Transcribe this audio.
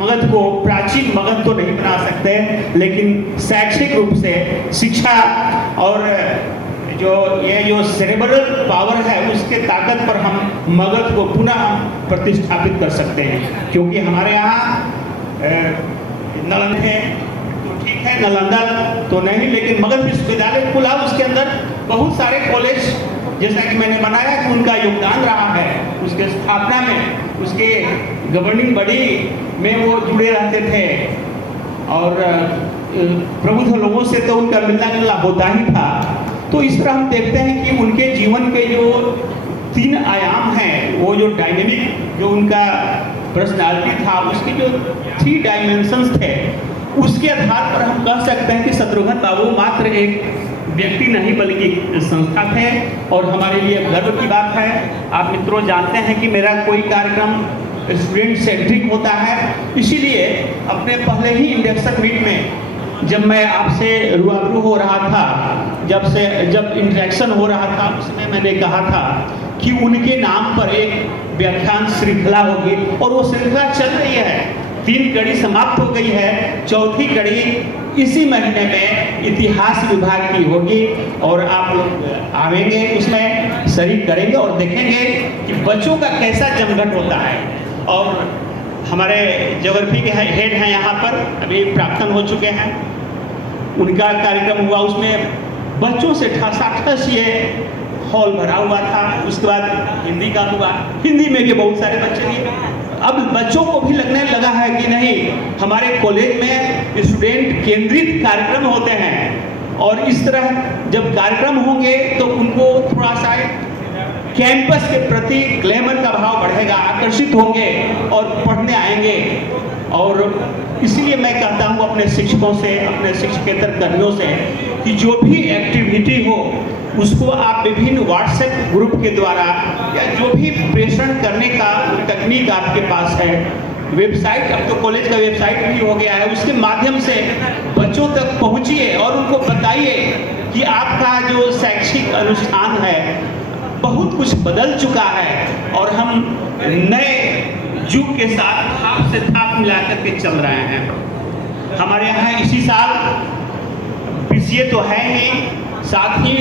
मगध को प्राचीन मगध तो नहीं बना सकते, लेकिन शैक्षिक रूप से शिक्षा और जो सेरेब्रल पावर है उसके ताकत पर हम मगध को पुनः प्रतिष्ठापित कर सकते हैं। क्योंकि हमारे यहाँ नालंदा है तो ठीक है, नालंदा तो नहीं, लेकिन मगध विश्वविद्यालय खुला, उसके अंदर बहुत सारे कॉलेज जैसा कि मैंने बनाया कि उनका योगदान रहा है उसके स्थापना में, उसके गवर्निंग बॉडी में वो जुड़े रहते थे और प्रबुद्ध लोगों से तो उनका मिलना जुलना होता ही था। तो इस तरह हम देखते हैं कि उनके जीवन के जो 3 आयाम हैं, वो जो डायनेमिक जो उनका पर्सनालिटी था, उसके जो 3 डायमेंशंस थे, उसके आधार पर हम कह सकते हैं कि शत्रुघ्न बाबू मात्र एक व्यक्ति नहीं बल्कि संस्था थे और हमारे लिए गर्व की बात है। आप मित्रों जानते हैं कि मेरा कोई कार्यक्रम स्टूडेंट सेंट्रिक होता है, इसीलिए अपने पहले ही इंडक्शन मीट में जब मैं आपसे रूबरू हो रहा था, जब इंटरेक्शन हो रहा था, उसमें मैंने कहा था कि उनके नाम पर एक व्याख्यान श्रृंखला होगी और वो श्रृंखला चल रही है। 3 कड़ी समाप्त हो गई है, 4थी कड़ी इसी महीने में इतिहास विभाग की होगी और आप लोग आवेंगे, उसमें शरीक करेंगे और देखेंगे कि बच्चों का कैसा जमघट होता है। और हमारे ज्योग्राफी के हेड हैं यहाँ पर, अभी प्राक्तन हो चुके हैं, उनका कार्यक्रम हुआ, उसमें बच्चों से ठसाठस ये हॉल भरा हुआ था। उसके बाद हिंदी का हुआ, हिंदी में भी बहुत सारे बच्चे लिए। अब बच्चों को भी लगने लगा है कि नहीं, हमारे कॉलेज में स्टूडेंट केंद्रित कार्यक्रम होते हैं और इस तरह जब कार्यक्रम होंगे तो उनको थोड़ा सा कैंपस के प्रति ग्लैमर का भाव बढ़ेगा, आकर्षित होंगे और पढ़ने आएंगे। और इसलिए मैं कहता हूँ अपने शिक्षकों से, अपने शिक्षकेतर कर्मियों से कि जो भी एक्टिविटी हो उसको आप विभिन्न व्हाट्सएप ग्रुप के द्वारा या जो भी प्रेषण करने का तकनीक आपके पास है, वेबसाइट, अब तो कॉलेज का वेबसाइट भी हो गया है, उसके माध्यम से बच्चों तक पहुंचिए और उनको बताइए कि आपका जो शैक्षिक अनुष्ठान है बहुत कुछ बदल चुका है और हम नए युग के साथ थाप से थाप मिलाकर के चल रहे हैं। हमारे यहाँ इसी साल BCA तो है ही, साथ ही